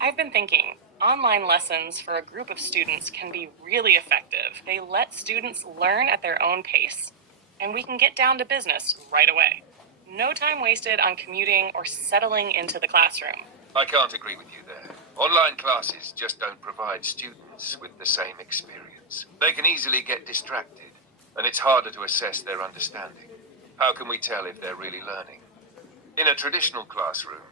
I've been thinking online lessons for a group of students can be really effective. They let students learn at their own pace, and we can get down to business right away. No time wasted on commuting or settling into the classroom. I can't agree with you there. Online classes just don't provide students with the same experience. They can easily get distracted, and it's harder to assess their understanding. How can we tell if they're really learning? In a traditional classroom,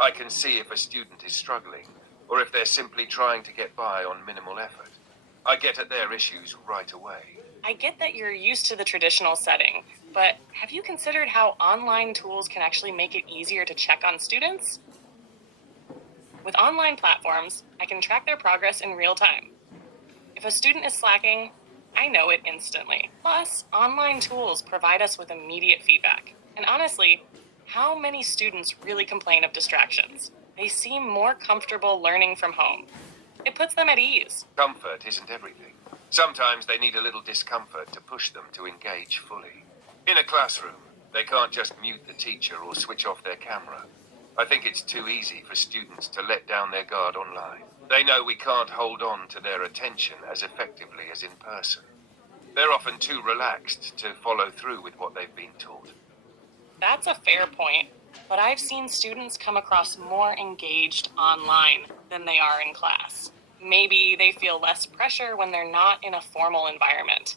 I can see if a student is struggling, or if they're simply trying to get by on minimal effort. I get at their issues right away. I get that you're used to the traditional setting, but have you considered how online tools can actually make it easier to check on students? With online platforms, I can track their progress in real time. If a student is slacking, I know it instantly. Plus, online tools provide us with immediate feedback. And honestly, how many students really complain of distractions? They seem more comfortable learning from home. It puts them at ease. Comfort isn't everything. Sometimes they need a little discomfort to push them to engage fully. In a classroom, they can't just mute the teacher or switch off their camera. I think it's too easy for students to let down their guard online. They know we can't hold on to their attention as effectively as in person. They're often too relaxed to follow through with what they've been taught. That's a fair point, but I've seen students come across more engaged online than they are in class. Maybe they feel less pressure when they're not in a formal environment.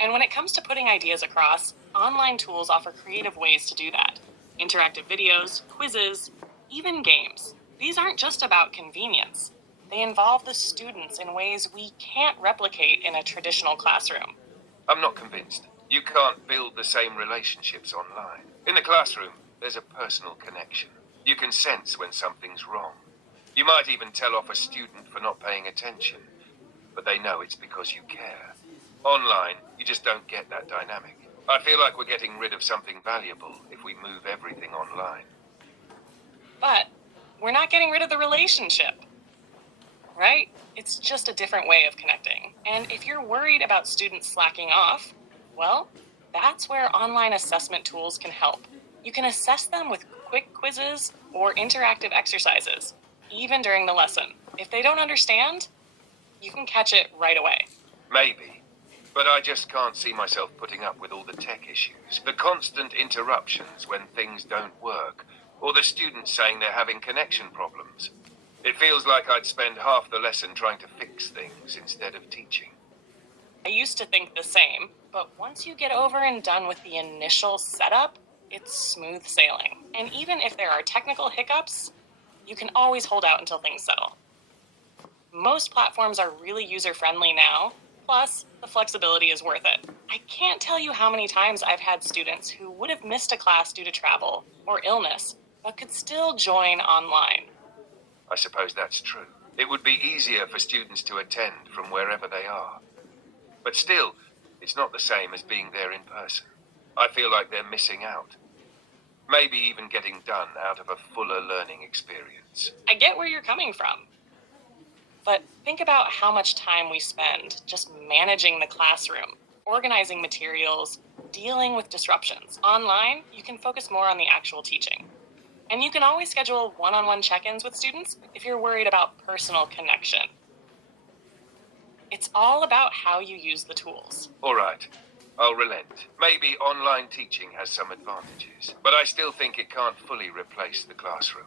And when it comes to putting ideas across, online tools offer creative ways to do that. Interactive videos, quizzes, even games. These aren't just about convenience. They involve the students in ways we can't replicate in a traditional classroom. I'm not convinced. You can't build the same relationships online. In the classroom, there's a personal connection. You can sense when something's wrong. You might even tell off a student for not paying attention, but they know it's because you care. Online, you just don't get that dynamic. I feel like we're getting rid of something valuable if we move everything online. But we're not getting rid of the relationship, right? It's just a different way of connecting. And if you're worried about students slacking off, well, that's where online assessment tools can help. You can assess them with quick quizzes or interactive exercises, even during the lesson. If they don't understand, you can catch it right away. Maybe. But I just can't see myself putting up with all the tech issues, the constant interruptions when things don't work, or the students saying they're having connection problems. It feels like I'd spend half the lesson trying to fix things instead of teaching. I used to think the same, but once you get over and done with the initial setup, it's smooth sailing. And even if there are technical hiccups, you can always hold out until things settle. Most platforms are really user-friendly now, plus the flexibility is worth it. I can't tell you how many times I've had students who would have missed a class due to travel or illness, but could still join online. I suppose that's true. It would be easier for students to attend from wherever they are. But still, it's not the same as being there in person. I feel like they're missing out. Maybe even getting done out of a fuller learning experience. I get where you're coming from. But think about how much time we spend just managing the classroom, organizing materials, dealing with disruptions. Online, you can focus more on the actual teaching. And you can always schedule one-on-one check-ins with students if you're worried about personal connection. It's all about how you use the tools. All right, I'll relent. Maybe online teaching has some advantages, but I still think it can't fully replace the classroom.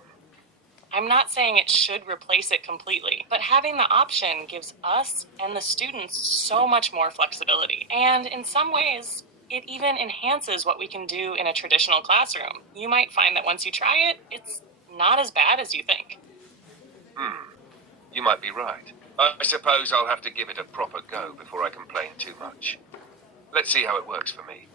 I'm not saying it should replace it completely, but having the option gives us and the students so much more flexibility. And in some ways, it even enhances what we can do in a traditional classroom. You might find that once you try it, it's not as bad as you think. You might be right. I suppose I'll have to give it a proper go before I complain too much. Let's see how it works for me.